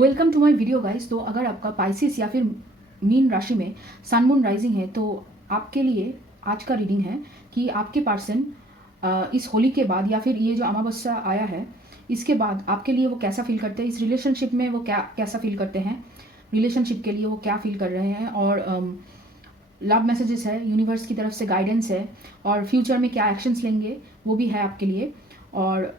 Welcome to my video guys. तो अगर आपका पाइसिस या फिर मीन राशि में सन मून राइजिंग है तो आपके लिए आज का रीडिंग है कि आपके पर्सन इस होली के बाद या फिर ये जो अमावस्या आया है इसके बाद आपके लिए वो कैसा फील करते हैं, इस रिलेशनशिप में वो कैसा फील करते हैं, रिलेशनशिप के लिए वो क्या फील कर रहे हैं, और लव मैसेजेस है, यूनिवर्स की तरफ से गाइडेंस है, और फ्यूचर में क्या एक्शंस लेंगे वो भी है आपके लिए। और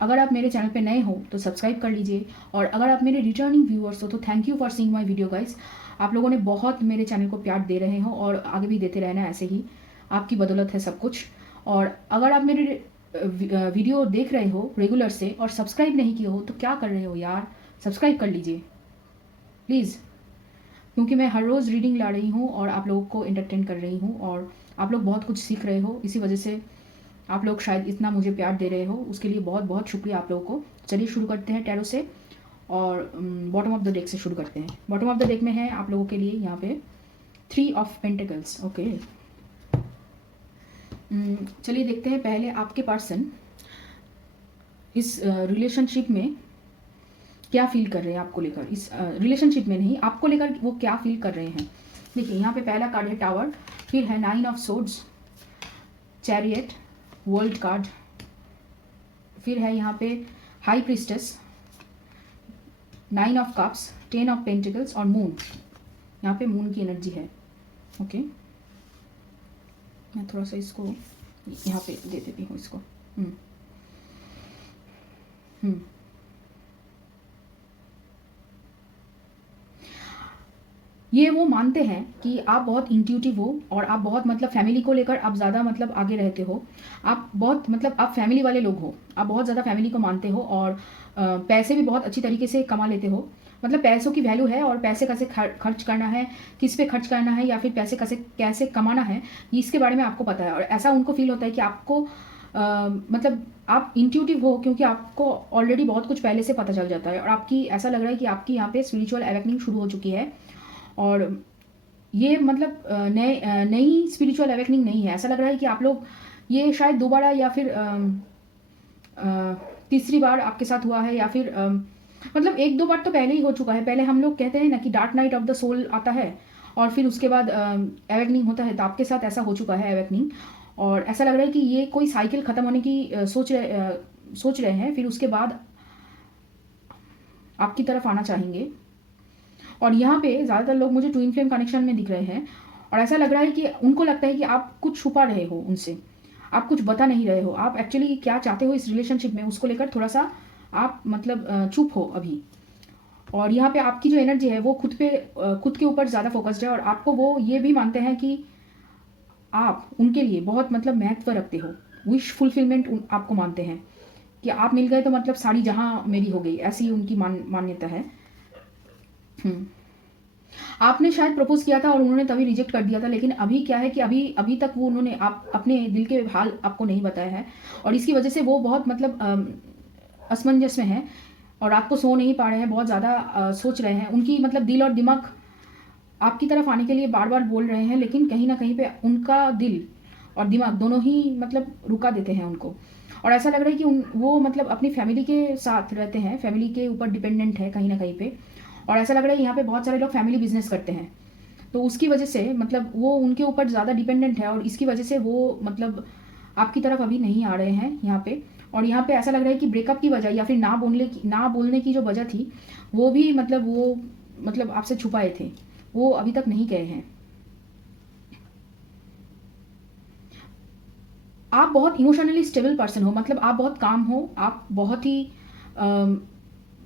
अगर आप मेरे चैनल पे नए हो तो सब्सक्राइब कर लीजिए, और अगर आप मेरे रिटर्निंग व्यूअर्स हो तो thank you for seeing my video guys. आप लोगों ने बहुत मेरे चैनल को प्यार दे रहे हो और आगे भी देते रहना, ऐसे ही आपकी बदौलत है सब कुछ। और अगर आप मेरे वीडियो देख रहे हो रेगुलर से और सब्सक्राइब नहीं किए हो तो क्या कर रहे हो यार, सब्सक्राइब कर लीजिए प्लीज़, क्योंकि मैं हर रोज़ रीडिंग ला रही हूँ और आप लोगों को एंटरटेन कर रही हूँ और आप लोग बहुत कुछ सीख रहे हो। इसी वजह से आप लोग शायद इतना मुझे प्यार दे रहे हो, उसके लिए बहुत बहुत शुक्रिया आप लोगों को। चलिए शुरू करते हैं टैरो से, और बॉटम ऑफ द डेक से शुरू करते हैं। बॉटम ऑफ द डेक में है आप लोगों के लिए यहाँ पे 3 ऑफ पेंटिकल्स। ओके, चलिए देखते हैं पहले आपके पर्सन इस रिलेशनशिप में क्या फील कर रहे हैं आपको लेकर। इस रिलेशनशिप में नहीं, आपको लेकर वो क्या फील कर रहे हैं। देखिए यहाँ पे पहला कार्ड है टावर, फिर है 9 of swords, chariot, world card, फिर है यहाँ पे high priestess, 9 of cups, 10 of pentacles और मून। यहाँ पे मून की एनर्जी है। ओके, मैं थोड़ा सा इसको यहाँ पे दे देती हूँ इसको। ये वो मानते हैं कि आप बहुत इंट्यूटिव हो और आप बहुत मतलब फैमिली को लेकर आप ज़्यादा मतलब आगे रहते हो। आप बहुत मतलब आप फैमिली वाले लोग हो, आप बहुत ज़्यादा फैमिली को मानते हो और पैसे भी बहुत अच्छी तरीके से कमा लेते हो। मतलब पैसों की वैल्यू है और पैसे कैसे खर्च करना है, किस पे खर्च करना है, या फिर पैसे कैसे कैसे कमाना है, इसके बारे में आपको पता है। और ऐसा उनको फील होता है कि आपको मतलब आप इंट्यूटिव हो क्योंकि आपको ऑलरेडी बहुत कुछ पहले से पता चल जाता है, और आपकी ऐसा लग रहा है कि आपकी यहाँ पे स्पिरिचुअल अवेकनिंग शुरू हो चुकी है। और ये मतलब नई स्पिरिचुअल अवेकनिंग नहीं है, ऐसा लग रहा है कि आप लोग ये शायद दोबारा या फिर तीसरी बार आपके साथ हुआ है, या फिर मतलब 1-2 बार तो पहले ही हो चुका है। पहले हम लोग कहते हैं ना कि dark night of the soul आता है और फिर उसके बाद अवेकनिंग होता है, तो आपके साथ ऐसा हो चुका है अवेकनिंग। और ऐसा लग रहा है कि ये कोई साइकिल ख़त्म होने की सोच रहे हैं, फिर उसके बाद आपकी तरफ आना चाहेंगे। और यहाँ पे ज़्यादातर लोग मुझे ट्विन फ्लेम कनेक्शन में दिख रहे हैं, और ऐसा लग रहा है कि उनको लगता है कि आप कुछ छुपा रहे हो उनसे, आप कुछ बता नहीं रहे हो, आप एक्चुअली क्या चाहते हो इस रिलेशनशिप में उसको लेकर थोड़ा सा आप मतलब चुप हो अभी। और यहाँ पे आपकी जो एनर्जी है वो खुद के ऊपर ज़्यादा फोकस्ड है, और आपको वो ये भी मानते हैं कि आप उनके लिए बहुत मतलब महत्व रखते हो। विश फुलफिलमेंट आपको मानते हैं कि आप मिल गए तो मतलब सारी जहाँ मेरी हो गई, ऐसी उनकी मान्यता है। आपने शायद प्रपोज किया था और उन्होंने तभी रिजेक्ट कर दिया था, लेकिन अभी क्या है कि अभी तक वो उन्होंने आप अपने दिल के हाल आपको नहीं बताया है, और इसकी वजह से वो बहुत मतलब असमंजस में है और आपको सो नहीं पा रहे हैं, बहुत ज़्यादा सोच रहे हैं। उनकी मतलब दिल और दिमाग आपकी तरफ आने के लिए बार बार बोल रहे हैं, लेकिन कहीं ना कहीं पे उनका दिल और दिमाग दोनों ही मतलब रुका देते हैं उनको। और ऐसा लग रहा है कि वो मतलब अपनी फैमिली के साथ रहते हैं, फैमिली के ऊपर डिपेंडेंट है कहीं ना कहीं पे। और ऐसा लग रहा है यहाँ पे बहुत सारे लोग फैमिली बिजनेस करते हैं, तो उसकी वजह से मतलब वो उनके ऊपर ज़्यादा डिपेंडेंट है, और इसकी वजह से वो मतलब आपकी तरफ अभी नहीं आ रहे हैं यहाँ पे। और यहाँ पे ऐसा लग रहा है कि ब्रेकअप की वजह या फिर ना बोलने की जो वजह थी वो भी मतलब आपसे छुपाए थे, वो अभी तक नहीं गए हैं। आप बहुत इमोशनली स्टेबल पर्सन हो, मतलब आप बहुत काम हो, आप बहुत ही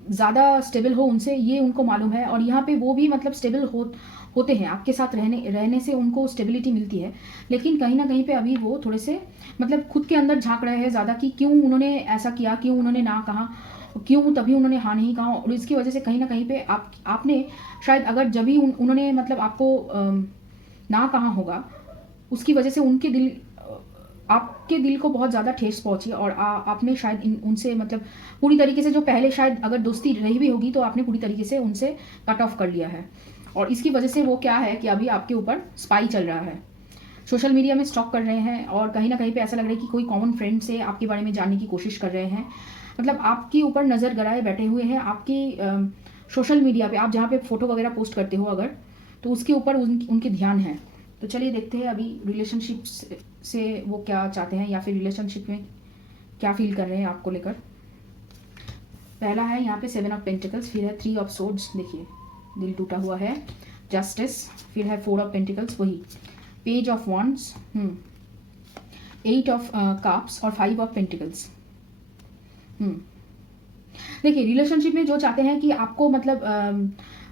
ज़्यादा स्टेबल हो उनसे, ये उनको मालूम है। और यहाँ पे वो भी मतलब स्टेबल होते हैं, आपके साथ रहने से उनको स्टेबिलिटी मिलती है। लेकिन कहीं ना कहीं पे अभी वो थोड़े से मतलब खुद के अंदर झांक रहे हैं ज़्यादा कि क्यों उन्होंने ऐसा किया, क्यों उन्होंने ना कहा, क्यों तभी उन्होंने हाँ नहीं कहा। और इसकी वजह से कहीं ना कहीं पे आपने शायद अगर जब भी उन्होंने मतलब आपको ना कहा होगा, उसकी वजह से आपके दिल को बहुत ज़्यादा ठेस पहुंची, और आपने शायद उनसे मतलब पूरी तरीके से, जो पहले शायद अगर दोस्ती रही भी होगी तो आपने पूरी तरीके से उनसे कट ऑफ कर लिया है। और इसकी वजह से वो क्या है कि अभी आपके ऊपर स्पाई चल रहा है, सोशल मीडिया में स्टॉक कर रहे हैं, और कहीं ना कहीं पे ऐसा लग रहा है कि कोई कॉमन फ्रेंड से आपके बारे में जानने की कोशिश कर रहे हैं। मतलब आपके ऊपर नज़र गड़ाए बैठे हुए हैं, आपकी सोशल मीडिया पे आप जहाँ पे फ़ोटो वगैरह पोस्ट करते हो अगर, तो उसके ऊपर उनके ध्यान है। तो चलिए देखते हैं अभी रिलेशनशिप से वो क्या चाहते हैं या फिर रिलेशनशिप में क्या फील कर रहे हैं आपको लेकर। पहला है यहाँ पे 7 ऑफ पेंटिकल्स, फिर है 3 ऑफ सोर्ड्स, देखिए दिल टूटा हुआ है, जस्टिस, फिर है 4 ऑफ पेंटिकल्स, वही page of wands, 8 of cups और 5 ऑफ पेंटिकल्स। देखिए रिलेशनशिप में जो चाहते हैं कि आपको मतलब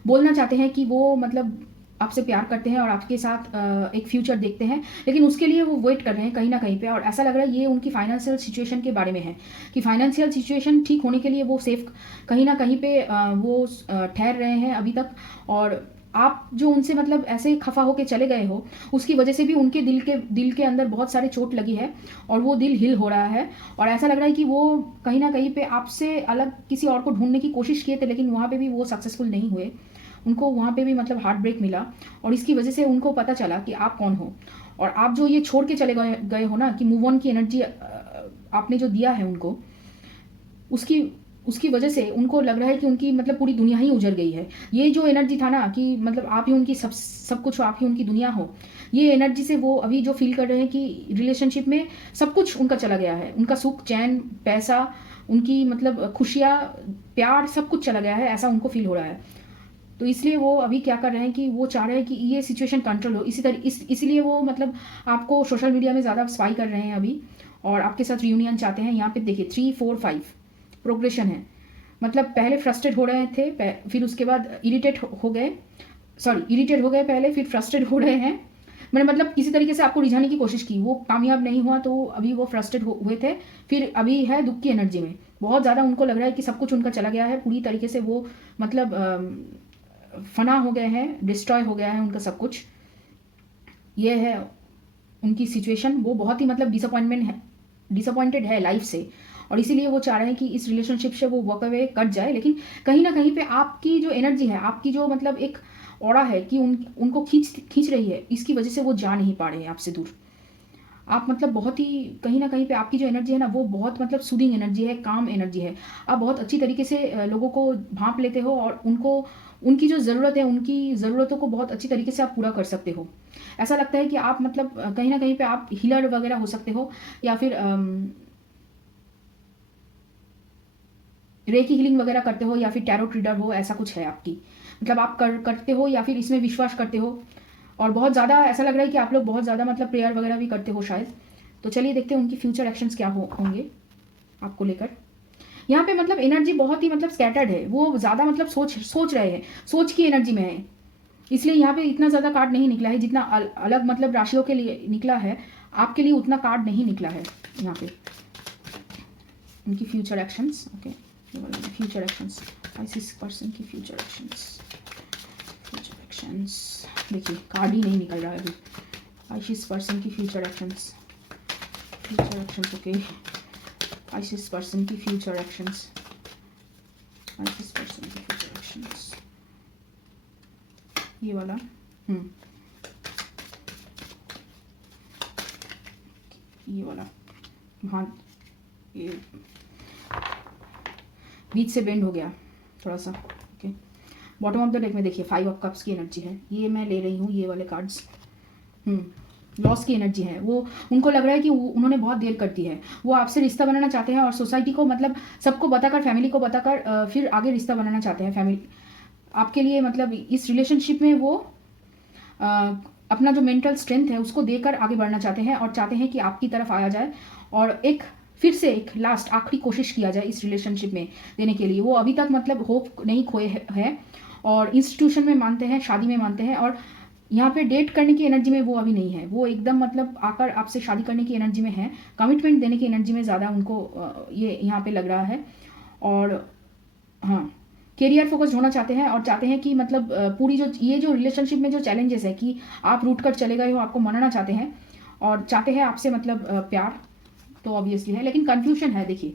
बोलना चाहते हैं कि वो मतलब आपसे प्यार करते हैं और आपके साथ एक फ्यूचर देखते हैं, लेकिन उसके लिए वो वेट कर रहे हैं कहीं ना कहीं पे। और ऐसा लग रहा है ये उनकी फाइनेंशियल सिचुएशन के बारे में है कि फाइनेंशियल सिचुएशन ठीक होने के लिए वो सेफ कहीं ना कहीं पे वो ठहर रहे हैं अभी तक। और आप जो उनसे मतलब ऐसे खफा होके चले गए हो, उसकी वजह से भी उनके दिल के अंदर बहुत सारे चोट लगी है और वो दिल हिल हो रहा है। और ऐसा लग रहा है कि वो कहीं ना कहीं पे आपसे अलग किसी और को ढूंढने की कोशिश किए थे, लेकिन वहाँ पे भी वो सक्सेसफुल नहीं हुए। उनको वहाँ पे भी मतलब हार्ट ब्रेक मिला और इसकी वजह से उनको पता चला कि आप कौन हो। और आप जो ये छोड़ के चले गए हो ना, कि मूव ऑन की एनर्जी आपने जो दिया है उनको, उसकी वजह से उनको लग रहा है कि उनकी मतलब पूरी दुनिया ही उजड़ गई है। ये जो एनर्जी था ना कि मतलब आप ही उनकी सब कुछ, आप ही उनकी दुनिया हो, ये एनर्जी से वो अभी जो फील कर रहे हैं कि रिलेशनशिप में सब कुछ उनका चला गया है। उनका सुख, चैन, पैसा, उनकी मतलब खुशियाँ, प्यार, सब कुछ चला गया है, ऐसा उनको फील हो रहा है। तो इसलिए वो अभी क्या कर रहे हैं कि वो चाह रहे हैं कि ये सिचुएशन कंट्रोल हो। इसलिए वो मतलब आपको सोशल मीडिया में ज़्यादा स्पाई कर रहे हैं अभी और आपके साथ रियूनियन चाहते हैं। यहाँ पे देखिए 3, 4, 5 प्रोग्रेशन है। मतलब पहले फ्रस्ट्रेट हो रहे थे, फिर उसके बाद इरिटेट हो गए पहले, फिर फ्रस्ट्रेट हो रहे हैं। मैंने मतलब किसी तरीके से आपको रिझाने की कोशिश की, वो कामयाब नहीं हुआ, तो अभी वो फ्रस्ट्रेट हुए थे। फिर अभी है दुख की एनर्जी में, बहुत ज़्यादा उनको लग रहा है कि सब कुछ उनका चला गया है पूरी तरीके से। वो मतलब फना हो गए हैं, डिस्ट्रॉय हो गया है उनका सब कुछ। ये है उनकी सिचुएशन। वो बहुत ही मतलब डिसअपॉइंटेड है लाइफ से और इसीलिए वो चाह रहे हैं कि इस रिलेशनशिप से वो वॉक अवे कट जाए। लेकिन कहीं ना कहीं पे आपकी जो एनर्जी है, आपकी जो मतलब एक ऑरा है कि उनको खींच रही है, इसकी वजह से वो जा नहीं पा रहे हैं आपसे दूर। आप मतलब बहुत ही कहीं ना कहीं पे आपकी जो एनर्जी है ना, वो बहुत मतलब सूदिंग एनर्जी है, काम एनर्जी है। आप बहुत अच्छी तरीके से लोगों को भांप लेते हो और उनकी जो ज़रूरत है, उनकी ज़रूरतों को बहुत अच्छी तरीके से आप पूरा कर सकते हो। ऐसा लगता है कि आप मतलब कहीं ना कहीं पे आप हीलर वगैरह हो सकते हो या फिर रेकी हीलिंग वगैरह करते हो या फिर टैरोट रीडर हो, ऐसा कुछ है आपकी। मतलब आप करते हो या फिर इसमें विश्वास करते हो। और बहुत ज़्यादा ऐसा लग रहा है कि आप लोग बहुत ज़्यादा मतलब प्रेयर वगैरह भी करते हो शायद। तो चलिए देखते हैं उनकी फ्यूचर एक्शंस क्या होंगे आपको लेकर। यहाँ पे मतलब एनर्जी बहुत ही मतलब स्कैटर्ड है। वो ज़्यादा मतलब सोच रहे हैं, सोच की एनर्जी में है, इसलिए यहाँ पे इतना ज़्यादा कार्ड नहीं निकला है। जितना अलग मतलब राशियों के लिए निकला है, आपके लिए उतना कार्ड नहीं निकला है यहाँ पे। उनकी future actions, okay, future actions, ICS person की फ्यूचर एक्शंस देखिए, कार्ड ही नहीं निकल रहा है अभी। आईसीएस पर्सन की future actions, okay, ICS person की फ्यूचर एक्शंस, आईसीएस पर्सन की फ्यूचर एक्शंस, ये वाला, ये वाला, हाँ, ये बीच से बेंड हो गया थोड़ा सा, okay. Bottom of the deck में देखिए 5 ऑफ कप्स की एनर्जी है, ये मैं ले रही हूँ, ये वाले कार्ड्स। लॉस की एनर्जी है। वो उनको लग रहा है कि उन्होंने बहुत देर कर दी है। वो आपसे रिश्ता बनाना चाहते हैं और सोसाइटी को मतलब सबको बताकर, फैमिली को बताकर फिर आगे रिश्ता बनाना चाहते हैं। फैमिली आपके लिए मतलब इस रिलेशनशिप में वो अपना जो मेंटल स्ट्रेंथ है उसको देकर आगे बढ़ना चाहते हैं और चाहते हैं कि आपकी तरफ आया जाए और फिर से एक लास्ट आखिरी कोशिश किया जाए इस रिलेशनशिप में देने के लिए। वो अभी तक मतलब होप नहीं खोए है और इंस्टीट्यूशन में मानते हैं, शादी में मानते हैं। और यहाँ पे डेट करने की एनर्जी में वो अभी नहीं है। वो एकदम मतलब आकर आपसे शादी करने की एनर्जी में है, कमिटमेंट देने की एनर्जी में ज़्यादा उनको ये यहाँ पे लग रहा है। और हाँ, कैरियर फोकस्ड होना चाहते हैं और चाहते हैं कि मतलब पूरी जो रिलेशनशिप में जो चैलेंजेस है कि आप रूट कर चले गए हो, आपको मनाना चाहते हैं और चाहते हैं आपसे मतलब प्यार, तो ऑब्वियसली है। लेकिन कन्फ्यूजन है, देखिए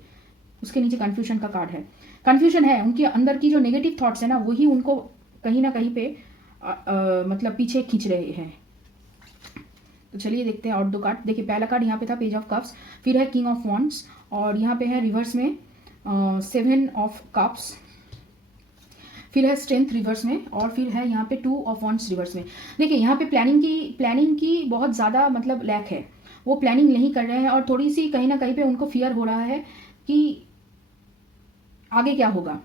उसके नीचे कन्फ्यूजन का कार्ड है। कन्फ्यूजन है, उनके अंदर की जो नेगेटिव थॉट्स है ना, वही उनको कहीं ना कहीं पे मतलब पीछे खींच रहे हैं। तो चलिए देखते हैं और 2 कार्ड। देखिए पहला कार्ड यहाँ पे था पेज ऑफ कप्स, फिर है किंग ऑफ वॉन्ड्स और यहाँ पे है रिवर्स में 7 ऑफ कप्स, फिर है स्ट्रेंथ रिवर्स में, और फिर है यहाँ पे 2 ऑफ वॉन्ड्स रिवर्स में। देखिए यहाँ पे प्लानिंग की बहुत ज़्यादा मतलब लैक है, वो प्लानिंग नहीं कर रहे हैं, और थोड़ी सी कहीं ना कहीं पे उनको फियर हो रहा है कि आगे क्या होगा,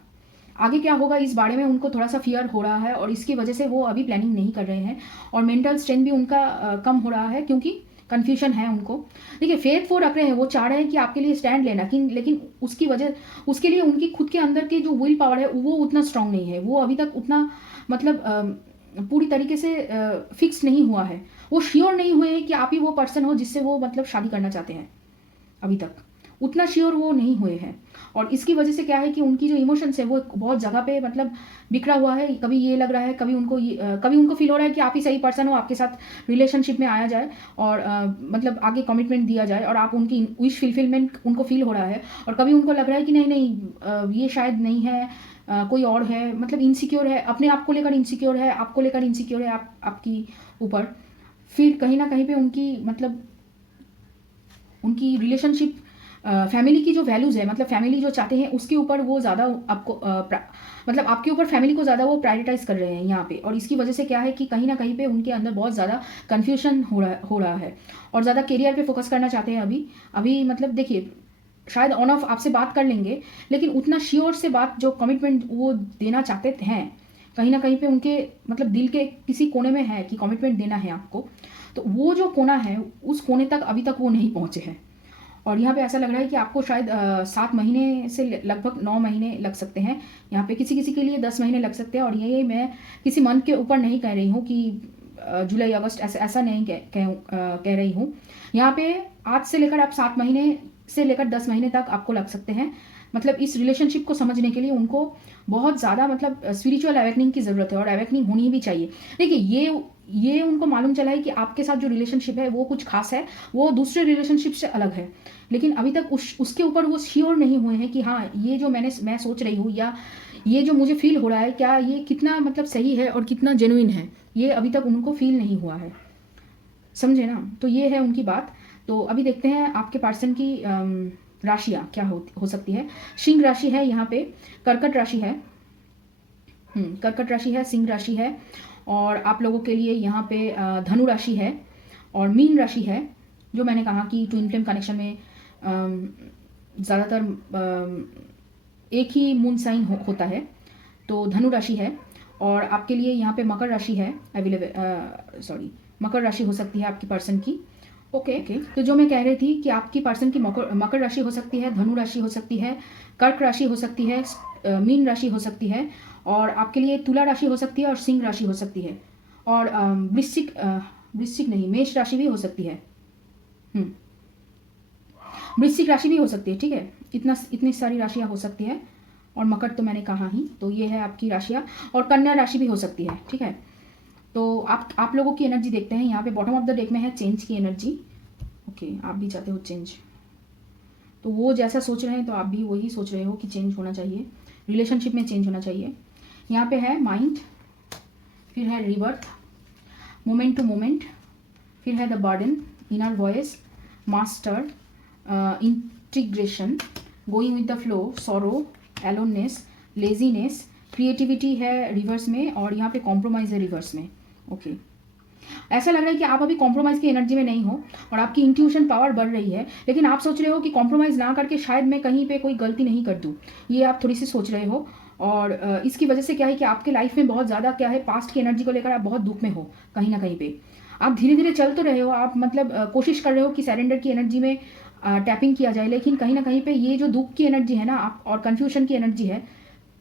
आगे क्या होगा इस बारे में उनको थोड़ा सा फियर हो रहा है, और इसकी वजह से वो अभी प्लानिंग नहीं कर रहे हैं। और मेंटल स्ट्रेंथ भी उनका कम हो रहा है, क्योंकि कन्फ्यूजन है उनको। देखिए फेथ वो रख रहे हैं, वो चाह रहे हैं कि आपके लिए स्टैंड लेना, लेकिन उसके लिए उनकी खुद के अंदर की जो विल पावर है वो उतना स्ट्रांग नहीं है, वो अभी तक उतना मतलब पूरी तरीके से फिक्स नहीं हुआ है, वो श्योर नहीं हुए हैं कि आप ही वो पर्सन हो जिससे वो मतलब शादी करना चाहते हैं। अभी तक उतना श्योर वो नहीं हुए हैं, और इसकी वजह से क्या है कि उनकी जो इमोशंस है वो बहुत जगह पे मतलब बिखरा हुआ है। कभी ये लग रहा है, कभी उनको फील हो रहा है कि आप ही सही पर्सन हो, आपके साथ रिलेशनशिप में आया जाए और मतलब आगे कमिटमेंट दिया जाए, और आप उनकी विश फुलफिलमेंट उनको फील हो रहा है। और कभी उनको लग रहा है कि नहीं ये शायद नहीं है, कोई और है, मतलब इनसिक्योर है, अपने आप को लेकर इनसिक्योर है, आपको लेकर इनसिक्योर है, आपकी ऊपर। फिर कहीं ना कहीं पे उनकी रिलेशनशिप फैमिली की जो वैल्यूज़ है, मतलब फैमिली जो चाहते हैं उसके ऊपर वो ज़्यादा आपको मतलब आपके ऊपर फैमिली को ज़्यादा वो प्रायोरिटाइज कर रहे हैं यहाँ पे। और इसकी वजह से क्या है कि कहीं ना कहीं पे उनके अंदर बहुत ज़्यादा कन्फ्यूजन हो रहा है, और ज़्यादा करियर पे फोकस करना चाहते हैं अभी मतलब देखिए शायद ऑन ऑफ आपसे बात कर लेंगे, लेकिन उतना श्योर से बात जो कमिटमेंट वो देना चाहते हैं, कहीं ना कहीं पे उनके मतलब दिल के किसी कोने में है कि कमिटमेंट देना है आपको, तो वो जो कोना है उस कोने तक अभी तक वो नहीं पहुंचे हैं। और यहाँ पे ऐसा लग रहा है कि आपको शायद 7 महीने से लगभग 9 महीने लग सकते हैं, यहाँ पे किसी किसी के लिए 10 महीने लग सकते हैं। और ये मैं किसी मंथ के ऊपर नहीं कह रही हूँ कि जुलाई अगस्त ऐसा नहीं कह रही हूँ। यहाँ पे आज से लेकर आप 7 महीने से लेकर 10 महीने तक आपको लग सकते हैं। मतलब इस रिलेशनशिप को समझने के लिए उनको बहुत ज़्यादा मतलब स्पिरिचुअल अवेकनिंग की ज़रूरत है, और अवेकनिंग होनी भी चाहिए। देखिए ये उनको मालूम चला है कि आपके साथ जो रिलेशनशिप है वो कुछ खास है, वो दूसरे रिलेशनशिप से अलग है, लेकिन अभी तक उसके ऊपर वो श्योर नहीं हुए हैं कि हाँ ये जो मैं सोच रही हूँ या ये जो मुझे फील हो रहा है, क्या ये कितना मतलब सही है और कितना जेन्युइन है, ये अभी तक उनको फील नहीं हुआ है, समझे ना। तो ये है उनकी बात। तो अभी देखते हैं आपके पर्सन की राशियाँ क्या हो सकती है। सिंह राशि है, यहाँ पे कर्कट राशि है, कर्कट राशि है, सिंह राशि है, और आप लोगों के लिए यहाँ पे धनु राशि है, और मीन राशि है। जो मैंने कहा कि ट्विन फ्लेम कनेक्शन में ज़्यादातर एक ही मून साइन होता है, तो धनु राशि है। और आपके लिए यहाँ पे मकर राशि है अवेलेबल, मकर राशि हो सकती है आपकी पर्सन की। ओके। तो जो मैं कह रही थी कि आपकी पर्सन की मकर राशि हो सकती है, धनु राशि हो सकती है, कर्क राशि हो सकती है, मीन राशि हो सकती है, और आपके लिए तुला राशि हो सकती है, और सिंह राशि हो सकती है, और वृश्चिक नहीं, मेष राशि भी हो सकती है, वृश्चिक राशि भी हो सकती है। ठीक है, इतनी सारी राशियाँ हो सकती है, और मकर तो मैंने कहा ही, तो ये है आपकी राशियाँ। और कन्या राशि भी हो सकती है। ठीक है, तो आप लोगों की एनर्जी देखते हैं। यहाँ पे बॉटम ऑफ द डेक में है चेंज की एनर्जी। ओके, आप भी चाहते हो चेंज, तो वो जैसा सोच रहे हैं तो आप भी वही सोच रहे हो कि चेंज होना चाहिए, रिलेशनशिप में चेंज होना चाहिए। यहाँ पे है माइंड, फिर है रिबर्थ, मोमेंट टू मोमेंट, फिर है the burden, inner voice, master, integration, going with the flow, sorrow, aloneness, laziness, creativity है रिवर्स में, और यहाँ पे कॉम्प्रोमाइज़ है रिवर्स में। ओके, ऐसा लग रहा है कि आप अभी कॉम्प्रोमाइज़ की एनर्जी में नहीं हो, और आपकी इंट्यूशन पावर बढ़ रही है, लेकिन आप सोच रहे हो कि कॉम्प्रोमाइज़ ना करके शायद मैं कहीं पे कोई गलती नहीं कर दूँ, ये आप थोड़ी सी सोच रहे हो। और इसकी वजह से क्या है कि आपके लाइफ में बहुत ज़्यादा क्या है, पास्ट की एनर्जी को लेकर आप बहुत दुख में हो। कहीं ना कहीं पे आप धीरे धीरे चल तो रहे हो, आप मतलब कोशिश कर रहे हो कि सरेंडर की एनर्जी में टैपिंग किया जाए, लेकिन कहीं ना कहीं पे ये जो दुख की एनर्जी है ना आप, और कन्फ्यूजन की एनर्जी है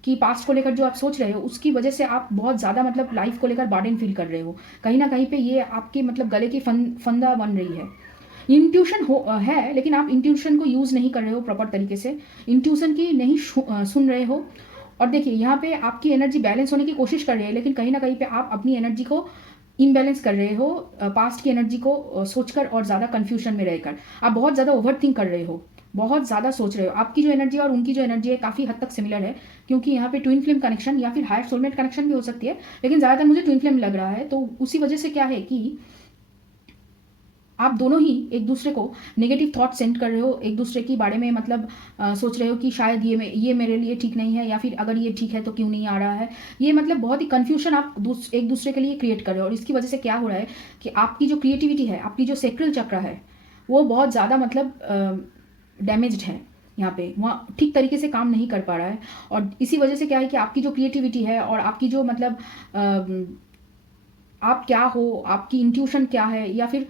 कि पास्ट को लेकर जो आप सोच रहे हो, उसकी वजह से आप बहुत ज़्यादा मतलब लाइफ को लेकर बर्डन फील कर रहे हो। कहीं ना कहीं पे ये आपके मतलब गले की फंदा बन रही है। इंट्यूशन है, लेकिन आप इंट्यूशन को यूज़ नहीं कर रहे हो प्रॉपर तरीके से, इंट्यूशन की नहीं सुन रहे हो। और देखिए यहाँ पे आपकी एनर्जी बैलेंस होने की कोशिश कर रही है, लेकिन कहीं ना कहीं पे आप अपनी एनर्जी को इम्बैलेंस कर रहे हो, पास्ट की एनर्जी को सोचकर, और ज़्यादा कन्फ्यूजन में रहकर आप बहुत ज़्यादा ओवरथिंक कर रहे हो, बहुत ज़्यादा सोच रहे हो। आपकी जो एनर्जी और उनकी जो एनर्जी है काफ़ी हद तक सिमिलर है, क्योंकि यहाँ पे ट्विन फ्लेम कनेक्शन या फिर हायर सोलमेट कनेक्शन भी हो सकती है, लेकिन ज़्यादातर मुझे ट्विन फ्लेम लग रहा है। तो उसी वजह से क्या है कि आप दोनों ही एक दूसरे को नेगेटिव थॉट सेंड कर रहे हो, एक दूसरे के बारे में मतलब सोच रहे हो कि शायद ये मेरे लिए ठीक नहीं है, या फिर अगर ये ठीक है तो क्यों नहीं आ रहा है। ये मतलब बहुत ही कन्फ्यूजन आप एक दूसरे के लिए क्रिएट कर रहे हो, और इसकी वजह से क्या हो रहा है कि आपकी जो क्रिएटिविटी है, आपकी जो सेक्रल चक्र है, वो बहुत ज़्यादा मतलब डैमेज्ड है। यहाँ पे वहाँ ठीक तरीके से काम नहीं कर पा रहा है, और इसी वजह से क्या है कि आपकी जो क्रिएटिविटी है और आपकी जो मतलब आप क्या हो, आपकी इंट्यूशन क्या है, या फिर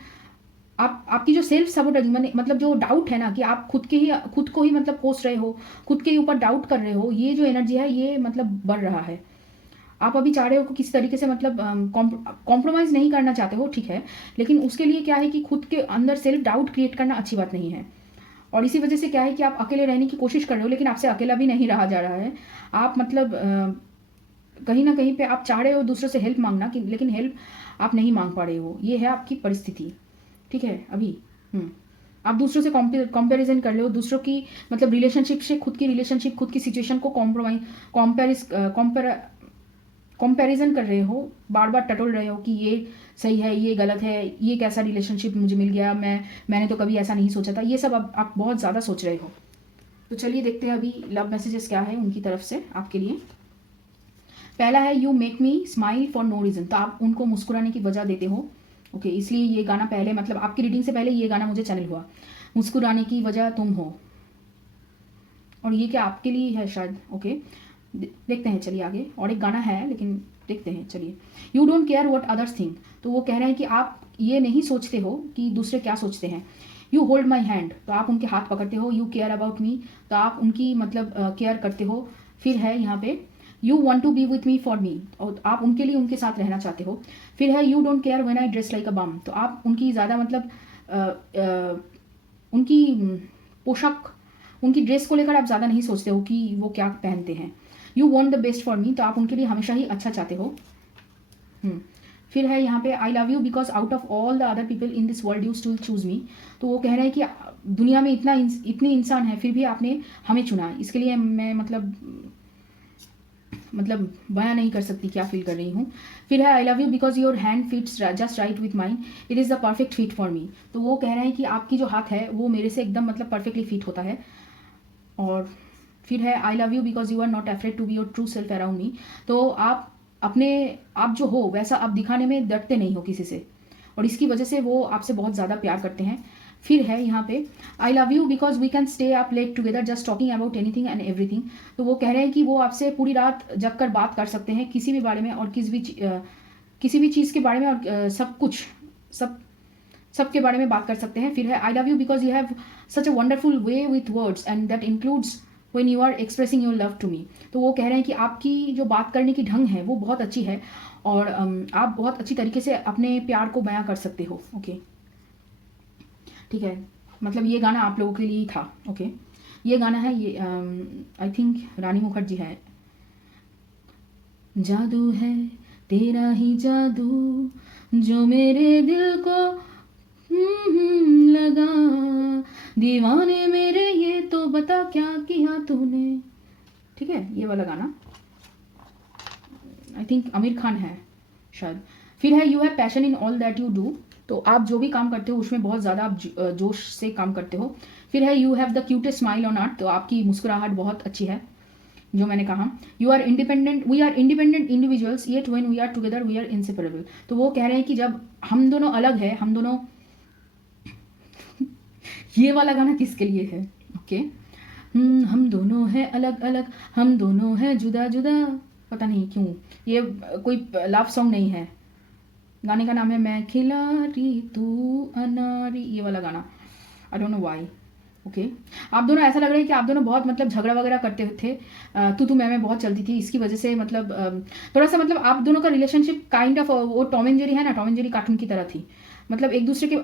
आपकी जो सेल्फ सबोटेज मतलब जो डाउट है ना कि आप खुद को ही मतलब कोस रहे हो, खुद के ऊपर डाउट कर रहे हो, ये जो एनर्जी है ये मतलब बढ़ रहा है। आप अभी चाह रहे हो कि किसी तरीके से मतलब कॉम्प्रोमाइज़ नहीं करना चाहते हो, ठीक है, लेकिन उसके लिए क्या है कि खुद के अंदर सेल्फ डाउट क्रिएट करना अच्छी बात नहीं है। और इसी वजह से क्या है कि आप अकेले रहने की कोशिश कर रहे हो, लेकिन आपसे अकेला भी नहीं रहा जा रहा है। आप मतलब कहीं ना कहीं पे आप चाह रहे हो दूसरों से हेल्प मांगना, लेकिन हेल्प आप नहीं मांग पा रहे हो। ये है आपकी परिस्थिति, ठीक है। अभी आप दूसरों से कंपैरिजन कर रहे हो, दूसरों की मतलब रिलेशनशिप से खुद की रिलेशनशिप, खुद की सिचुएशन को कंपैरिजन कर रहे हो, बार बार टटोल रहे हो कि ये सही है, ये गलत है, ये कैसा रिलेशनशिप मुझे मिल गया, मैंने तो कभी ऐसा नहीं सोचा था। ये सब अब आप बहुत ज़्यादा सोच रहे हो। तो चलिए देखते हैं अभी लव मैसेजेस क्या है उनकी तरफ से आपके लिए। पहला है you make me smile for no reason, तो आप उनको मुस्कुराने की वजह देते हो। ओके, इसलिए ये गाना पहले मतलब आपकी रीडिंग से पहले ये गाना मुझे चैनल हुआ, मुस्कुराने की वजह तुम हो, और ये क्या आपके लिए है शायद। ओके, देखते हैं चलिए आगे। और एक गाना है लेकिन देखते हैं चलिए। You don't care what others think, तो वो कह रहे हैं कि आप ये नहीं सोचते हो कि दूसरे क्या सोचते हैं। यू होल्ड माई हैंड, तो आप उनके हाथ पकड़ते हो। यू केयर अबाउट मी, तो आप उनकी मतलब केयर करते हो। फिर है यहाँ पे you want to be with me for me, और आप उनके लिए उनके साथ रहना चाहते हो। फिर है you don't care when I dress like a bum, तो आप उनकी ज़्यादा मतलब उनकी पोशाक, उनकी ड्रेस को लेकर आप ज़्यादा नहीं सोचते हो कि वो क्या पहनते हैं। You want the best for me, तो आप उनके लिए हमेशा ही अच्छा चाहते हो। फिर है यहाँ पे I love you because out of all the other people in this world you still choose me, तो वो कह रहे हैं कि दुनिया में इतने इंसान हैं फिर भी आपने हमें चुना। इसके लिए मैं मतलब बयां नहीं कर सकती क्या फील कर रही हूँ। फिर है I love you because your hand fits just right with mine, it is the perfect fit for me, तो वो कह रहे हैं कि आपकी जो हाथ है वो मेरे से एकदम मतलब परफेक्टली फिट होता है। और फिर है I love you because you are not afraid to be your true self around me, तो आप जो हो वैसा आप दिखाने में डरते नहीं हो किसी से, और इसकी वजह से वो आपसे बहुत ज़्यादा प्यार करते हैं। फिर है यहाँ पे I love you because we can stay up late together just talking about anything and everything, तो वो कह रहे हैं कि वो आपसे पूरी रात जग कर बात कर सकते हैं किसी भी बारे में और किसी भी चीज़ के बारे में, और सबके बारे में बात कर सकते हैं। फिर है I love you because you have such a wonderful way with words and that includes when you are expressing your love to me, तो वो कह रहे हैं कि आपकी जो बात करने की ढंग है वो बहुत अच्छी है, और आप बहुत अच्छी तरीके से अपने प्यार को बयां कर सकते हो। ओके, ठीक है, मतलब ये गाना आप लोगों के लिए ही था। ओके, ये गाना है, ये आई थिंक रानी मुखर्जी है। जादू है तेरा ही जादू जो मेरे दिल को लगा, दीवाने मेरे ये तो बता क्या किया तूने, ठीक है, ये वाला गाना आई थिंक आमिर खान है शायद। फिर है you have passion in all that you do, तो आप जो भी काम करते हो उसमें बहुत ज़्यादा आप जोश से काम करते हो। फिर है you have the cutest smile on earth, तो आपकी मुस्कुराहट बहुत अच्छी है जो मैंने कहा। You are independent, we are independent individuals yet when we are together we are inseparable, तो वो कह रहे हैं कि जब हम दोनों अलग है, हम दोनों ये वाला गाना किसके लिए है। ओके, हम दोनों हैं अलग अलग, हम दोनों हैं जुदा जुदा, पता नहीं क्यों ये कोई लव सॉन्ग नहीं है। गाने का नाम है मैं खिलाड़ी तू अनारी, ये वाला गाना, I don't know why. Okay, आप दोनों ऐसा लग रहा है कि आप दोनों बहुत मतलब झगड़ा वगैरह करते थे, तू मैं बहुत चलती थी, इसकी वजह से मतलब थोड़ा सा मतलब आप दोनों का रिलेशनशिप काइंड ऑफ वो टॉम एंड जेरी है ना, टॉम एंड जेरी कार्टून की तरह थी, मतलब एक दूसरे के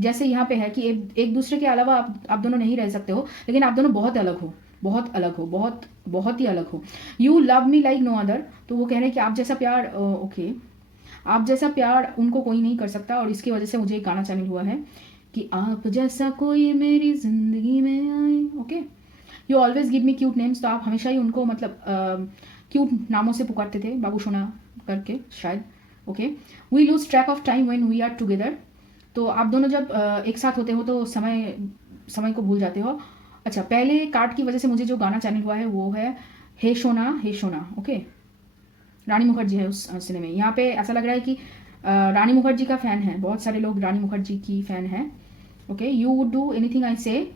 जैसे यहाँ पे है कि एक दूसरे के अलावा आप दोनों नहीं रह सकते हो, लेकिन आप दोनों बहुत अलग हो, बहुत अलग हो, बहुत बहुत ही अलग हो। You love me like no other, तो वो कह रहे हैं कि आप जैसा प्यार ओके, आप जैसा प्यार उनको कोई नहीं कर सकता, और इसकी वजह से मुझे एक गाना चैनल हुआ है कि आप जैसा कोई मेरी जिंदगी में आए। Okay, you always give me cute names, तो आप हमेशा ही उनको मतलब क्यूट नामों से पुकारते थे, बाबू सोना करके शायद। Okay, we lose track of time when we are together, तो आप दोनों जब एक साथ होते हो तो समय को भूल जाते हो। अच्छा, पहले कार्ड की वजह से मुझे जो गाना चैनल हुआ है वो है हे सोना हे सोना। ओके, रानी मुखर्जी है उस सिनेमा में। यहाँ पे ऐसा लग रहा है कि रानी मुखर्जी का फ़ैन है, बहुत सारे लोग रानी मुखर्जी की फ़ैन हैं। Okay, you would do anything I से,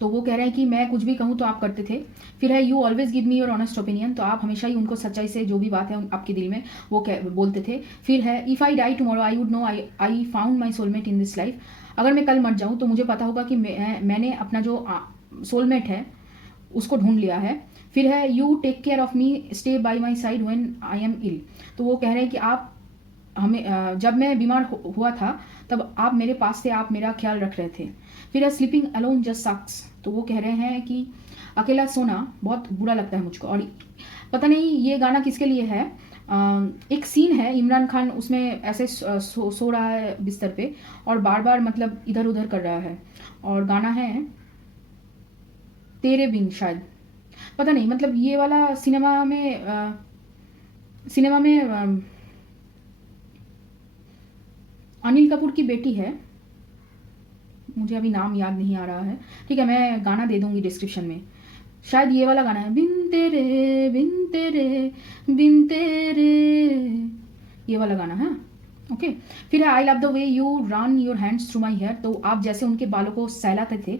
तो वो कह रहे हैं कि मैं कुछ भी कहूँ तो आप करते थे। फिर है you always give me your honest opinion, तो आप हमेशा ही उनको सच्चाई से जो भी बात है आपके दिल में वो बोलते थे। फिर है if I die tomorrow I would know I found my soulmate in this life, अगर मैं कल मर जाऊँ तो मुझे पता होगा कि मैंने अपना जो सोलमेट है उसको ढूंढ लिया है। फिर है you take care of me stay by my side when I am ill, तो वो कह रहे हैं कि आप हमें जब मैं बीमार हुआ था तब आप मेरे पास थे, आप मेरा ख्याल रख रहे थे। फिर है स्लीपिंग अलोन जस्ट सक्स, तो वो कह रहे हैं कि अकेला सोना बहुत बुरा लगता है मुझको। और पता नहीं ये गाना किसके लिए है। एक सीन है इमरान खान उसमें ऐसे सो रहा है बिस्तर पे और बार बार मतलब इधर उधर कर रहा है, और गाना है तेरे बिन शायद, पता नहीं। मतलब ये वाला सिनेमा में अनिल कपूर की बेटी है, मुझे अभी नाम याद नहीं आ रहा है। ठीक है, मैं गाना दे दूंगी डिस्क्रिप्शन में। शायद ये वाला गाना है बिन तेरे बिन तेरे बिन तेरे, ये वाला गाना है। ओके, फिर है I love the way you run your hands through my hair, तो आप जैसे उनके बालों को सहलाते थे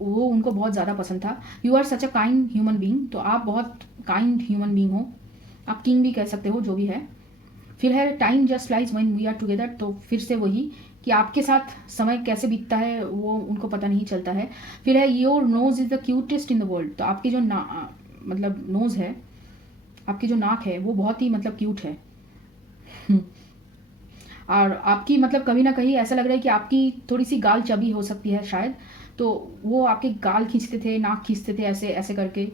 वो उनको बहुत ज़्यादा पसंद था। You are such a kind human being, तो आप बहुत काइंड ह्यूमन बींग हो, आप किंग भी कह सकते हो, जो भी है। फिर है time just flies when we are together, तो फिर से वही कि आपके साथ समय कैसे बीतता है वो उनको पता नहीं चलता है। फिर है your nose is the cutest in the world, तो आपकी जो मतलब नोज है, आपकी जो नाक है वो बहुत ही मतलब क्यूट है। और आपकी मतलब कभी ना कहीं ऐसा लग रहा है कि आपकी थोड़ी सी गाल चबी हो सकती है शायद, तो वो आपके गाल खींचते थे, नाक खींचते थे, ऐसे ऐसे करके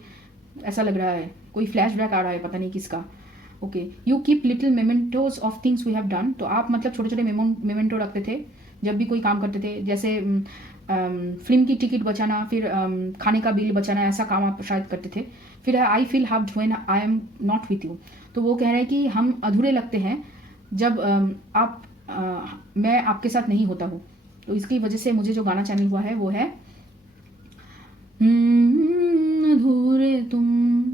ऐसा लग रहा है। कोई फ्लैशबैक आ रहा है, पता नहीं किसका। Okay, you keep little mementos of things we have done, तो आप मतलब छोटे छोटे मेमेंटो रखते थे जब भी कोई काम करते थे, जैसे फिल्म की टिकट बचाना, फिर खाने का बिल बचाना, ऐसा काम आप शायद करते थे। फिर है I feel hurt when I am not with you, तो वो कह रहे हैं कि हम अधूरे लगते हैं जब मैं आपके साथ नहीं होता हूँ। तो इसकी वजह से मुझे जो गाना चैनल हुआ है वो है अधूरे तुम,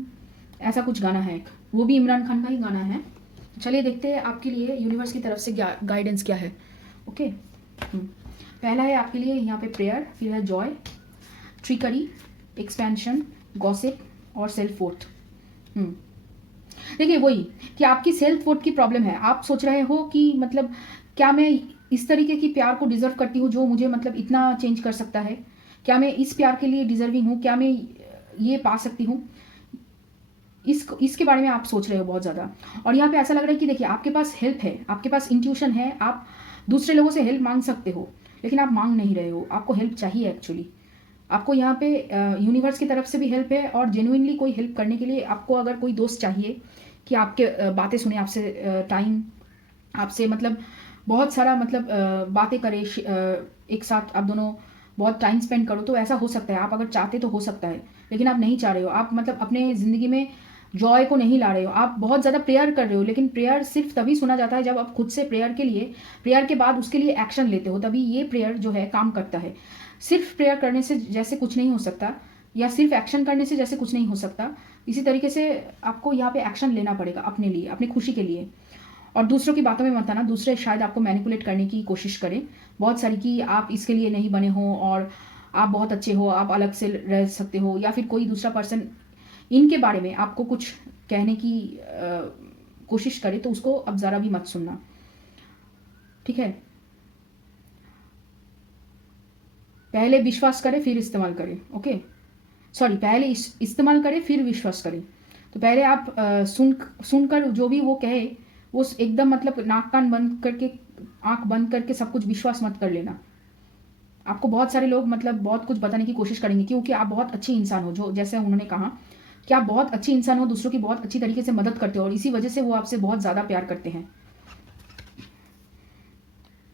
ऐसा कुछ गाना है एक, वो भी इमरान खान का ही गाना है। चलिए देखते हैं आपके लिए यूनिवर्स की तरफ से गाइडेंस क्या है। ओके, पहला है आपके लिए यहाँ पे प्रेयर, फिर है जॉय, ट्रिकरी, एक्सपेंशन, गॉसिप और सेल्फ वोर्थ। देखिए वही कि आपकी सेल्फ वोर्थ की प्रॉब्लम है। आप सोच रहे हो कि मतलब क्या मैं इस तरीके की प्यार को डिजर्व करती हूँ जो मुझे मतलब इतना चेंज कर सकता है, क्या मैं इस प्यार के लिए डिजर्विंग हूँ, क्या मैं ये पा सकती हूँ, इसके बारे में आप सोच रहे हो बहुत ज़्यादा। और यहाँ पे ऐसा लग रहा है कि देखिए आपके पास हेल्प है, आपके पास इंट्यूशन है, आप दूसरे लोगों से हेल्प मांग सकते हो, लेकिन आप मांग नहीं रहे हो, आपको हेल्प चाहिए एक्चुअली। आपको यहाँ पे यूनिवर्स की तरफ से भी हेल्प है, और जेन्युइनली कोई हेल्प करने के लिए आपको अगर कोई दोस्त चाहिए कि आपके बातें सुने, आपसे टाइम, आपसे मतलब बहुत सारा मतलब बातें करे, एक साथ आप दोनों बहुत टाइम स्पेंड करो, तो ऐसा हो सकता है। आप अगर चाहते तो हो सकता है, लेकिन आप नहीं चाह रहे हो। आप मतलब अपने ज़िंदगी में जॉय को नहीं ला रहे हो, आप बहुत ज़्यादा प्रेयर कर रहे हो, लेकिन प्रेयर सिर्फ तभी सुना जाता है जब आप खुद से प्रेयर के बाद उसके लिए एक्शन लेते हो, तभी ये प्रेयर जो है काम करता है। सिर्फ प्रेयर करने से जैसे कुछ नहीं हो सकता, या सिर्फ एक्शन करने से जैसे कुछ नहीं हो सकता, इसी तरीके से आपको यहाँ पे एक्शन लेना पड़ेगा अपने लिए, अपनी खुशी के लिए। और दूसरों की बातों में मत आना, दूसरे शायद आपको मैनिपुलेट करने की कोशिश करें बहुत सारी, कि आप इसके लिए नहीं बने हो और आप बहुत अच्छे हो, आप अलग से रह सकते हो, या फिर कोई दूसरा पर्सन इनके बारे में आपको कुछ कहने की कोशिश करे, तो उसको अब ज़रा भी मत सुनना, ठीक है। पहले विश्वास करें फिर इस्तेमाल करें, ओके, सॉरी, पहले इस्तेमाल करें फिर विश्वास करें। तो पहले आप सुनकर जो भी वो कहे वो एकदम मतलब नाक कान बंद करके, आंख बंद करके सब कुछ विश्वास मत कर लेना। आपको बहुत सारे लोग मतलब बहुत कुछ बताने की कोशिश करेंगे, क्योंकि आप बहुत अच्छे इंसान हो, जो जैसे उन्होंने कहा कि आप बहुत अच्छे इंसान हो, दूसरों की बहुत अच्छी तरीके से मदद करते हो, और इसी वजह से वो आपसे बहुत ज़्यादा प्यार करते हैं।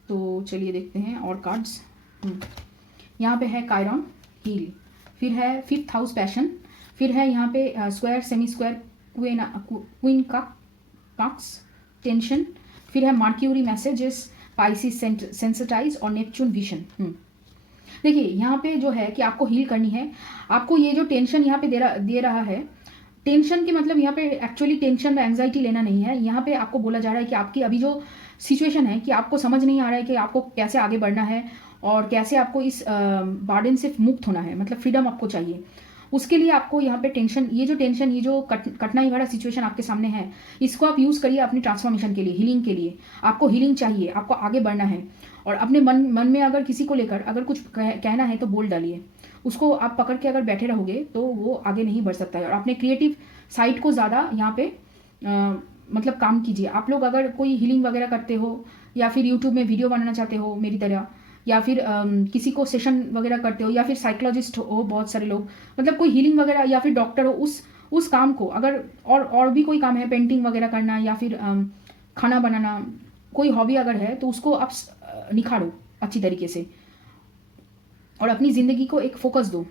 तो चलिए देखते हैं और कार्ड्स। यहाँ पे है कायरॉन, हील, फिर है फिफ्थ हाउस पैशन, फिर है यहाँ पे स्क्वायर, सेमी स्क्वायर, क्वीन का काक्स, टेंशन, फिर है मर्क्यूरी मैसेजेस, पाइसिस सेंसिटाइज और नेपच्यून विशन। देखिए यहाँ पे जो है कि आपको हील करनी है। आपको ये जो टेंशन यहाँ पे दे रहा है, टेंशन की मतलब यहाँ पे एक्चुअली टेंशन में एंग्जाइटी लेना नहीं है। यहाँ पे आपको बोला जा रहा है कि आपकी अभी जो सिचुएशन है कि आपको समझ नहीं आ रहा है कि आपको कैसे आगे बढ़ना है और कैसे आपको इस बर्डन से मुक्त होना है, मतलब फ्रीडम आपको चाहिए। उसके लिए आपको यहाँ पे टेंशन, ये जो कठिनाई भरा सिचुएशन आपके सामने है, इसको आप यूज़ करिए अपनी ट्रांसफॉर्मेशन के लिए, हीलिंग के लिए। आपको हीलिंग चाहिए, आपको आगे बढ़ना है। और अपने मन में अगर किसी को लेकर अगर कुछ कहना है तो बोल डालिए। उसको आप पकड़ के अगर बैठे रहोगे तो वो आगे नहीं बढ़ सकता है। और अपने क्रिएटिव साइड को ज़्यादा यहाँ पे मतलब काम कीजिए। आप लोग अगर कोई हीलिंग वगैरह करते हो या फिर यूट्यूब में वीडियो बनाना चाहते हो मेरी तरह, या फिर किसी को सेशन वगैरह करते हो, या फिर साइकोलॉजिस्ट हो बहुत सारे लोग, मतलब कोई हीलिंग वगैरह या फिर डॉक्टर हो, उस काम को अगर और भी कोई काम है, पेंटिंग वगैरह करना या फिर खाना बनाना, कोई हॉबी अगर है तो उसको आप निखारो अच्छी तरीके से और अपनी ज़िंदगी को एक फोकस दो।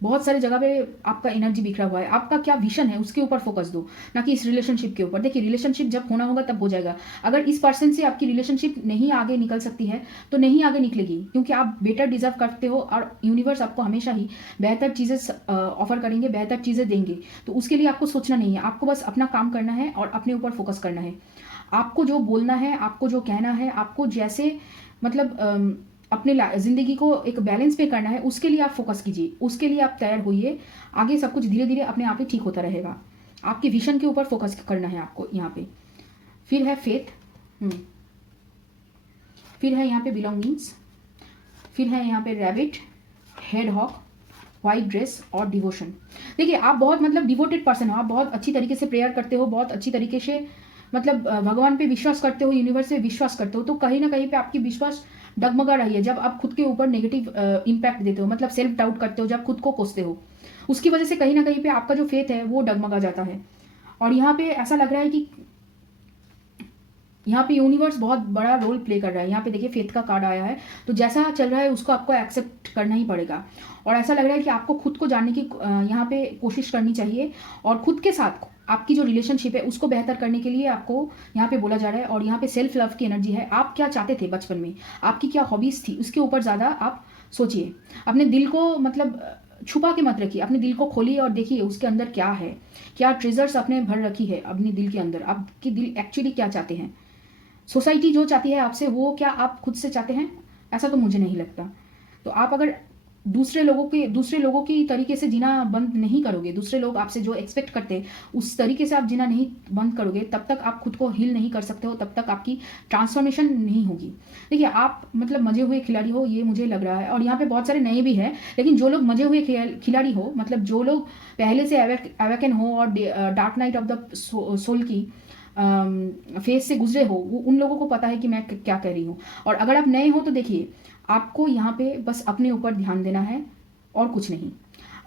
बहुत सारे जगह पे आपका एनर्जी बिखरा हुआ है, आपका क्या विजन है उसके ऊपर फोकस दो, ना कि इस रिलेशनशिप के ऊपर। देखिए रिलेशनशिप जब होना होगा तब हो जाएगा। अगर इस पर्सन से आपकी रिलेशनशिप नहीं आगे निकल सकती है तो नहीं आगे निकलेगी, क्योंकि आप बेटर डिजर्व करते हो और यूनिवर्स आपको हमेशा ही बेहतर चीज़ें ऑफर करेंगे, बेहतर चीज़ें देंगे। तो उसके लिए आपको सोचना नहीं है, आपको बस अपना काम करना है और अपने ऊपर फोकस करना है। आपको जो बोलना है, आपको जो कहना है, आपको जैसे मतलब अपने ज़िंदगी को एक बैलेंस पे करना है, उसके लिए आप फोकस कीजिए, उसके लिए आप तैयार होइए। आगे सब कुछ धीरे धीरे अपने आप ही ठीक होता रहेगा। आपके विजन के ऊपर फोकस करना है आपको यहाँ पे। फिर है फेथ, फिर है यहाँ पे बिलोंगिंग्स, फिर है यहाँ पे rabbit, head hawk, white dress और डिवोशन। देखिए आप बहुत मतलब डिवोटेड पर्सन हो, आप बहुत अच्छी तरीके से प्रेयर करते हो, बहुत अच्छी तरीके से मतलब भगवान पे विश्वास करते हो, यूनिवर्स पे विश्वास करते हो। तो कहीं ना कहीं पे आपकी विश्वास डगमगा रही है जब आप खुद के ऊपर नेगेटिव इम्पैक्ट देते हो, मतलब सेल्फ डाउट करते हो, जब खुद को कोसते हो, उसकी वजह से कहीं ना कहीं पे आपका जो फेथ है वो डगमगा जाता है। और यहाँ पे ऐसा लग रहा है कि यहाँ पे यूनिवर्स बहुत बड़ा रोल प्ले कर रहा है। यहाँ पे देखिए फेथ का कार्ड आया है, तो जैसा चल रहा है उसको आपको एक्सेप्ट करना ही पड़ेगा। और ऐसा लग रहा है कि आपको खुद को जानने की यहाँ पे कोशिश करनी चाहिए और खुद के साथ आपकी जो रिलेशनशिप है उसको बेहतर करने के लिए आपको यहाँ पे बोला जा रहा है। और यहाँ पे सेल्फ लव की एनर्जी है। आप क्या चाहते थे बचपन में, आपकी क्या हॉबीज़ थी, उसके ऊपर ज़्यादा आप सोचिए। अपने दिल को मतलब छुपा के मत रखिए, अपने दिल को खोलिए और देखिए उसके अंदर क्या है, क्या ट्रेजर्स आपने भर रखी है अपने दिल के अंदर। आपके दिल एक्चुअली क्या चाहते हैं, सोसाइटी जो चाहती है आपसे वो क्या आप खुद से चाहते हैं, ऐसा तो मुझे नहीं लगता। तो आप अगर दूसरे लोगों की तरीके से जीना बंद नहीं करोगे, दूसरे लोग आपसे जो एक्सपेक्ट करते हैं उस तरीके से आप जीना नहीं बंद करोगे, तब तक आप खुद को हील नहीं कर सकते हो, तब तक आपकी ट्रांसफॉर्मेशन नहीं होगी। देखिए आप मतलब मजे हुए खिलाड़ी हो, ये मुझे लग रहा है। और यहाँ पे बहुत सारे नए भी हैं, लेकिन जो लोग मजे हुए खिलाड़ी हो, मतलब जो लोग पहले से अवेकन हो और dark night of the soul की फेज से गुजरे हो, वो उन लोगों को पता है कि मैं क्या कह रही हूँ। और अगर आप नए हो तो देखिए आपको यहाँ पे बस अपने ऊपर ध्यान देना है और कुछ नहीं।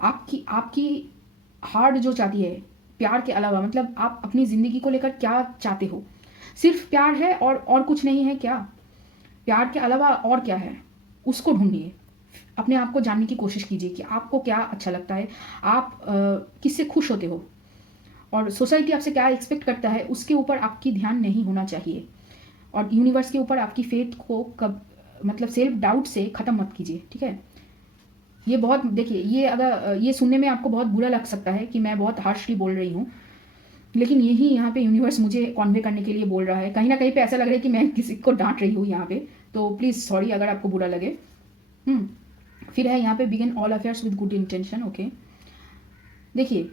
आपकी हार्ट जो चाहती है प्यार के अलावा, मतलब आप अपनी ज़िंदगी को लेकर क्या चाहते हो, सिर्फ प्यार है और कुछ नहीं है क्या, प्यार के अलावा और क्या है, उसको ढूंढिए। अपने आप को जानने की कोशिश कीजिए कि आपको क्या अच्छा लगता है, आप किससे खुश होते हो, और सोसाइटी आपसे क्या एक्सपेक्ट करता है उसके ऊपर आपकी ध्यान नहीं होना चाहिए। और यूनिवर्स के ऊपर आपकी फेथ को कब मतलब सेल्फ डाउट से ख़त्म मत कीजिए, ठीक है। ये बहुत देखिए, ये अगर ये सुनने में आपको बहुत बुरा लग सकता है कि मैं बहुत हार्शली बोल रही हूँ, लेकिन यही यहाँ पे यूनिवर्स मुझे कॉन्वे करने के लिए बोल रहा है। कहीं ना कहीं पे ऐसा लग रहा है कि मैं किसी को डांट रही हूँ यहाँ पे, तो प्लीज़ सॉरी अगर आपको बुरा लगे। फिर है यहाँ पे begin all affairs with good intention. Okay, देखिए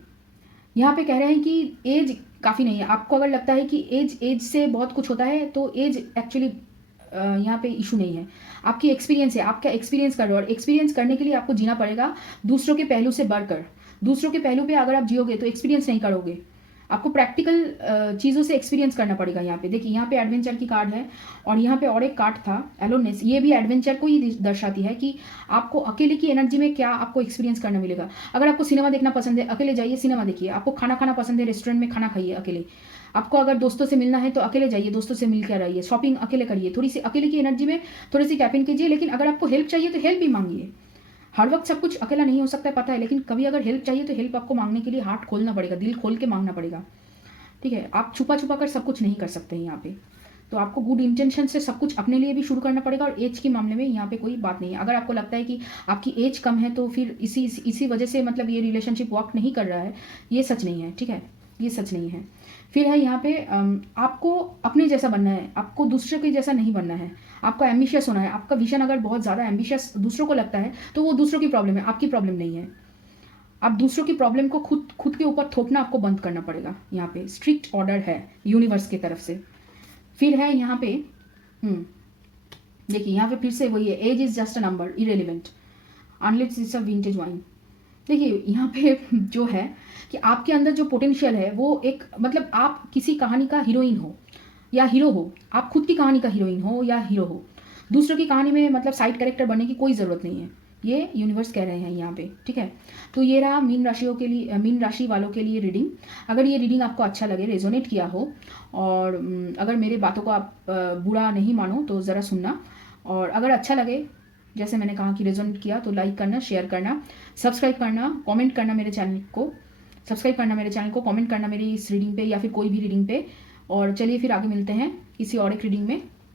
यहाँ पे कह रहे हैं कि एज काफ़ी नहीं है। आपको अगर लगता है कि एज से बहुत कुछ होता है तो एज एक्चुअली यहाँ पे इशू नहीं है, आपकी एक्सपीरियंस है, आप क्या एक्सपीरियंस कर रहे हो। और एक्सपीरियंस करने के लिए आपको जीना पड़ेगा दूसरों के पहलू से बढ़कर। दूसरों के पहलू पे अगर आप जियोगे तो एक्सपीरियंस नहीं करोगे, आपको प्रैक्टिकल चीज़ों से एक्सपीरियंस करना पड़ेगा। यहाँ पे देखिए, यहाँ पे एडवेंचर की कार्ड है और यहाँ पे और एक कार्ड था एलोनेस। ये भी एडवेंचर को ही दर्शाती है कि आपको अकेले की एनर्जी में क्या आपको एक्सपीरियंस करना मिलेगा। अगर आपको सिनेमा देखना पसंद है, अकेले जाइए सिनेमा देखिए। आपको खाना खाना पसंद है, रेस्टोरेंट में खाना खाइए अकेले। आपको अगर दोस्तों से मिलना है तो अकेले जाइए, दोस्तों से मिल कर आइए। शॉपिंग अकेले करिए, थोड़ी सी अकेले की एनर्जी में थोड़ी सी टैप इन कीजिए। लेकिन अगर आपको हेल्प चाहिए तो हेल्प भी मांगिए। हर वक्त सब कुछ अकेला नहीं हो सकता है, पता है, लेकिन कभी अगर हेल्प चाहिए तो हेल्प आपको मांगने के लिए हार्ट खोलना पड़ेगा, दिल खोल के मांगना पड़ेगा, ठीक है। आप छुपा छुपा कर सब कुछ नहीं कर सकते हैं यहाँ पे। तो आपको गुड इंटेंशन से सब कुछ अपने लिए भी शुरू करना पड़ेगा, और एज के मामले में यहाँ पे कोई बात नहीं है। अगर आपको लगता है कि आपकी एज कम है तो फिर इसी वजह से मतलब ये रिलेशनशिप वर्क नहीं कर रहा है, ये सच नहीं है, ठीक है, ये सच नहीं है। फिर है यहाँ पे आपको अपने जैसा बनना है, आपको दूसरे के जैसा नहीं बनना है, आपको एम्बिशियस होना है। आपका विजन अगर बहुत ज़्यादा एम्बिशियस दूसरों को लगता है तो वो दूसरों की प्रॉब्लम है, आपकी प्रॉब्लम नहीं है। आप दूसरों की प्रॉब्लम को खुद के ऊपर थोपना आपको बंद करना पड़ेगा। यहाँ पे स्ट्रिक्ट ऑर्डर है यूनिवर्स की तरफ से। फिर है यहाँ पे देखिए, यहाँ पे फिर से वही है, age is just a number, irrelevant unless it's a vintage wine. देखिए यहाँ पे जो है कि आपके अंदर जो पोटेंशियल है वो एक मतलब आप किसी कहानी का हीरोइन हो या हीरो हो, आप खुद की कहानी का हीरोइन हो या हीरो हो, दूसरों की कहानी में मतलब साइड कैरेक्टर बनने की कोई ज़रूरत नहीं है, ये यूनिवर्स कह रहे हैं यहाँ पे, ठीक है। तो ये रहा मीन राशियों के लिए, मीन राशि वालों के लिए रीडिंग। अगर ये रीडिंग आपको अच्छा लगे, रेजोनेट किया हो, और अगर मेरे बातों को आप बुरा नहीं मानो तो ज़रा सुनना, और अगर अच्छा लगे, जैसे मैंने कहा कि रेजोनेट किया, तो लाइक करना, शेयर करना, सब्सक्राइब करना, कमेंट करना मेरे चैनल को, सब्सक्राइब करना मेरे चैनल को, कमेंट करना मेरी इस रीडिंग पे या फिर कोई भी रीडिंग पे। और चलिए फिर आगे मिलते हैं किसी और एक रीडिंग में।